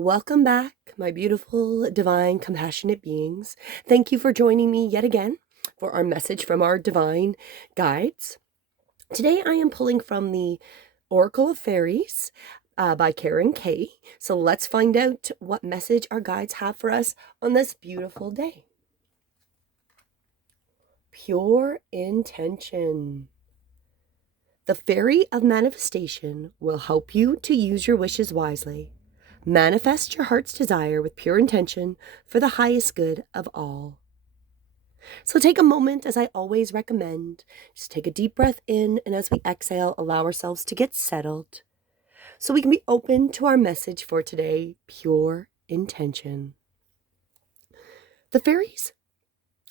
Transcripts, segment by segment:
Welcome back, my beautiful, divine, compassionate beings. Thank you for joining me yet again for our message from our divine guides. Today I am pulling from the Oracle of Fairies by Karen Kay. So let's find out what message our guides have for us on this beautiful day. Pure intention. The Fairy of Manifestation will help you to use your wishes wisely. Manifest your heart's desire with pure intention for the highest good of all. So take a moment, as I always recommend. Just take a deep breath in, and as we exhale, allow ourselves to get settled so we can be open to our message for today, pure intention. The fairies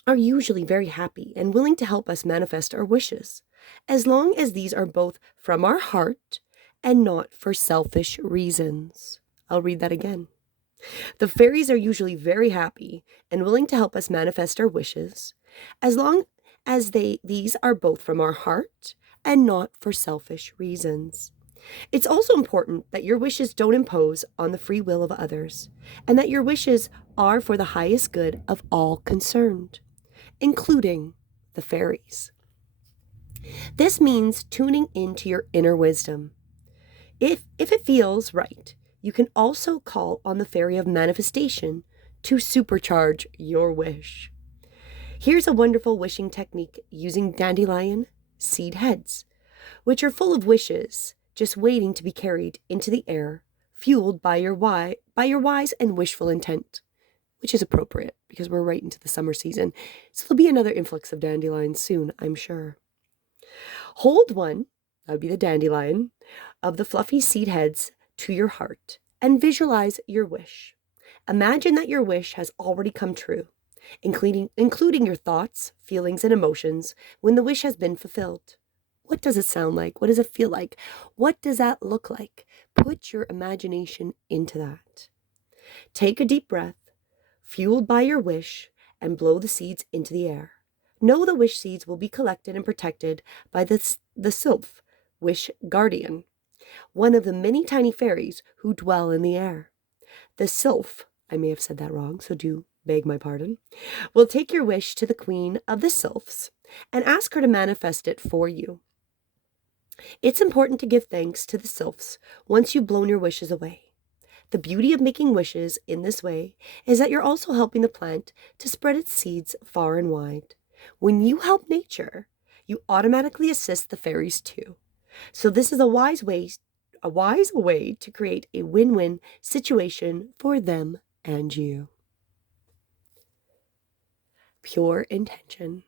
are usually very happy and willing to help us manifest our wishes, as long as these are both from our heart and not for selfish reasons. I'll read that again. The fairies are usually very happy and willing to help us manifest our wishes, as long as these are both from our heart and not for selfish reasons. It's also important that your wishes don't impose on the free will of others, and that your wishes are for the highest good of all concerned, including the fairies. This means tuning into your inner wisdom. If it feels right, you can also call on the Fairy of Manifestation to supercharge your wish. Here's a wonderful wishing technique using dandelion seed heads, which are full of wishes just waiting to be carried into the air, fueled by your wise and wishful intent, which is appropriate because we're right into the summer season. So there'll be another influx of dandelions soon, I'm sure. Hold one, that would be the dandelion, of the fluffy seed heads to your heart and visualize your wish. Imagine that your wish has already come true, including your thoughts, feelings, and emotions when the wish has been fulfilled. What does it sound like? What does it feel like? What does that look like? Put your imagination into that. Take a deep breath, fueled by your wish, and blow the seeds into the air. Know the wish seeds will be collected and protected by the sylph, wish guardian, one of the many tiny fairies who dwell in the air. The sylph, I may have said that wrong, so do beg my pardon, will take your wish to the queen of the sylphs and ask her to manifest it for you. It's important to give thanks to the sylphs once you've blown your wishes away. The beauty of making wishes in this way is that you're also helping the plant to spread its seeds far and wide. When you help nature, you automatically assist the fairies too. So this is a wise way to create a win-win situation for them and you. Pure intention.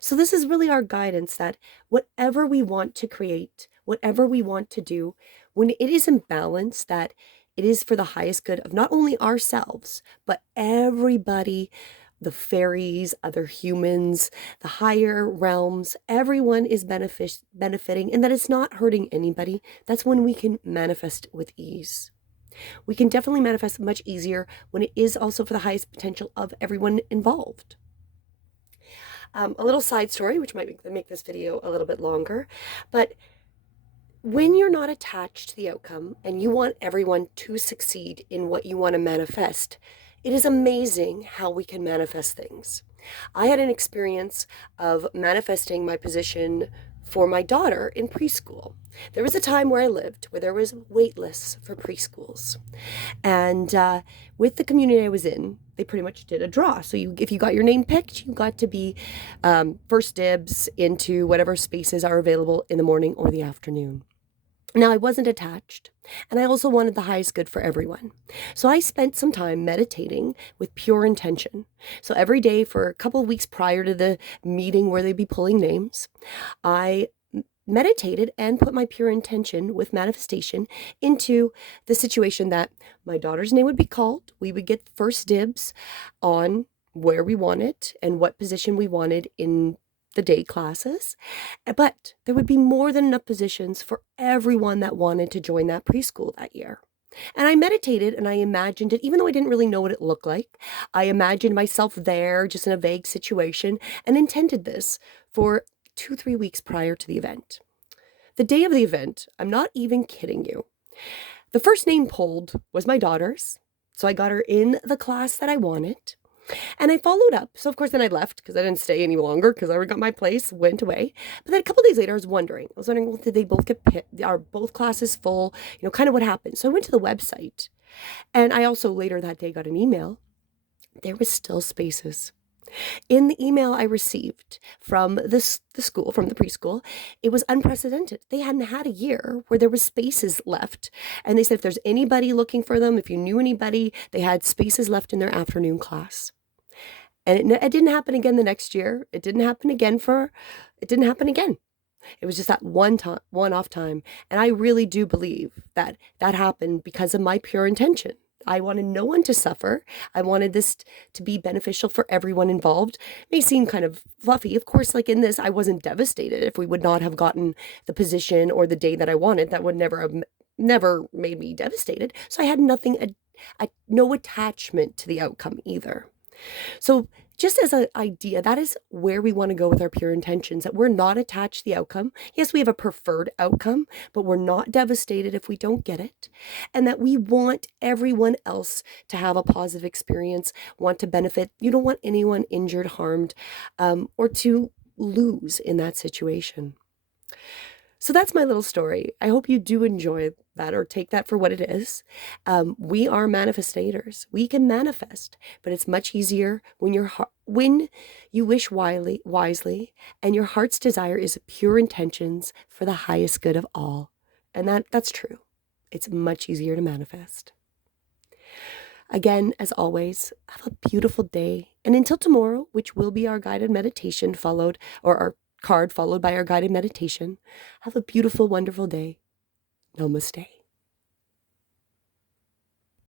So this is really our guidance that whatever we want to create, whatever we want to do, when it is in balance, that it is for the highest good of not only ourselves, but everybody, the fairies, other humans, the higher realms, everyone is benefiting, and that it's not hurting anybody. That's when we can manifest with ease. We can definitely manifest much easier when it is also for the highest potential of everyone involved. A little side story, which might make this video a little bit longer, but when you're not attached to the outcome and you want everyone to succeed in what you want to manifest, it is amazing how we can manifest things. I had an experience of manifesting my position for my daughter in preschool. There was a time where I lived where there was wait lists for preschools. And with the community I was in, they pretty much did a draw. So if you got your name picked, you got to be first dibs into whatever spaces are available in the morning or the afternoon. Now, I wasn't attached, and I also wanted the highest good for everyone. So I spent some time meditating with pure intention. So every day for a couple of weeks prior to the meeting where they'd be pulling names, I meditated and put my pure intention with manifestation into the situation that my daughter's name would be called. We would get first dibs on where we wanted and what position we wanted in the day classes, but there would be more than enough positions for everyone that wanted to join that preschool that year. And I meditated and I imagined it, even though I didn't really know what it looked like. I imagined myself there just in a vague situation and intended this for 2-3 weeks prior to the event. The day of the event, I'm not even kidding you, The first name pulled was my daughter's, so I got her in the class that I wanted. And I followed up. So, of course, then I left because I didn't stay any longer because I already got my place, went away. But then a couple days later, I was wondering, well, did they both get picked? Are both classes full? Kind of what happened. So I went to the website. And I also later that day got an email. There was still spaces. In the email I received from the school, from the preschool, it was unprecedented. They hadn't had a year where there was spaces left. And they said if there's anybody looking for them, if you knew anybody, they had spaces left in their afternoon class. And it didn't happen again the next year. It didn't happen again. It was just that one-off time. And I really do believe that happened because of my pure intention. I wanted no one to suffer. I wanted this to be beneficial for everyone involved. It may seem kind of fluffy. Of course, like in this, I wasn't devastated. If we would not have gotten the position or the day that I wanted, that would never made me devastated. So I had no attachment to the outcome either. So just as an idea, that is where we want to go with our pure intentions, that we're not attached to the outcome. Yes, we have a preferred outcome, but we're not devastated if we don't get it. And that we want everyone else to have a positive experience, want to benefit. You don't want anyone injured, harmed, or to lose in that situation. So that's my little story. I hope you do enjoy that or take that for what it is. We are manifestators. We can manifest, but it's much easier when you wish wisely and your heart's desire is pure intentions for the highest good of all. And that's true. It's much easier to manifest. Again, as always, have a beautiful day. And until tomorrow, which will be our guided meditation followed by our guided meditation. Have a beautiful, wonderful day. Namaste.